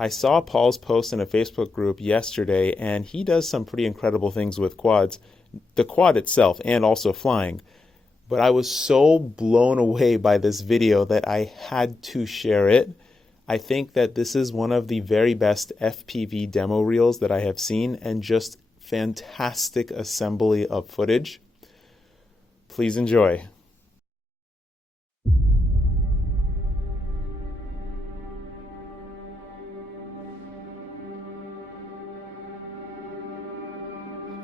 I saw Paul's post in a Facebook group yesterday, and he does some pretty incredible things with quads, the quad itself and also flying. But I was so blown away by this video that I had to share it. I think that this is one of the very best FPV demo reels that I have seen, and just fantastic assembly of footage. Please enjoy.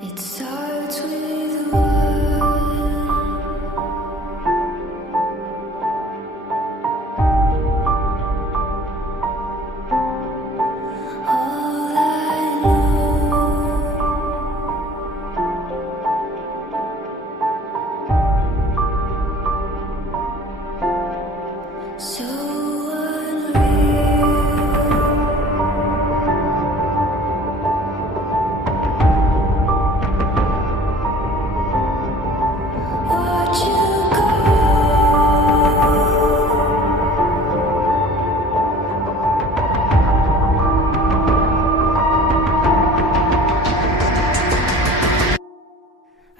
It starts with one. All I know. So unreal. Watch you go.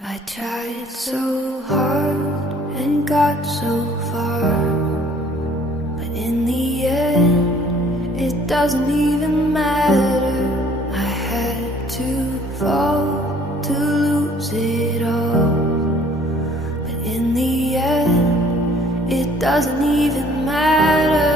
I tried so hard and got so far, but in the end, it doesn't even matter. I had to fall to lose it all, but in the end, it doesn't even matter.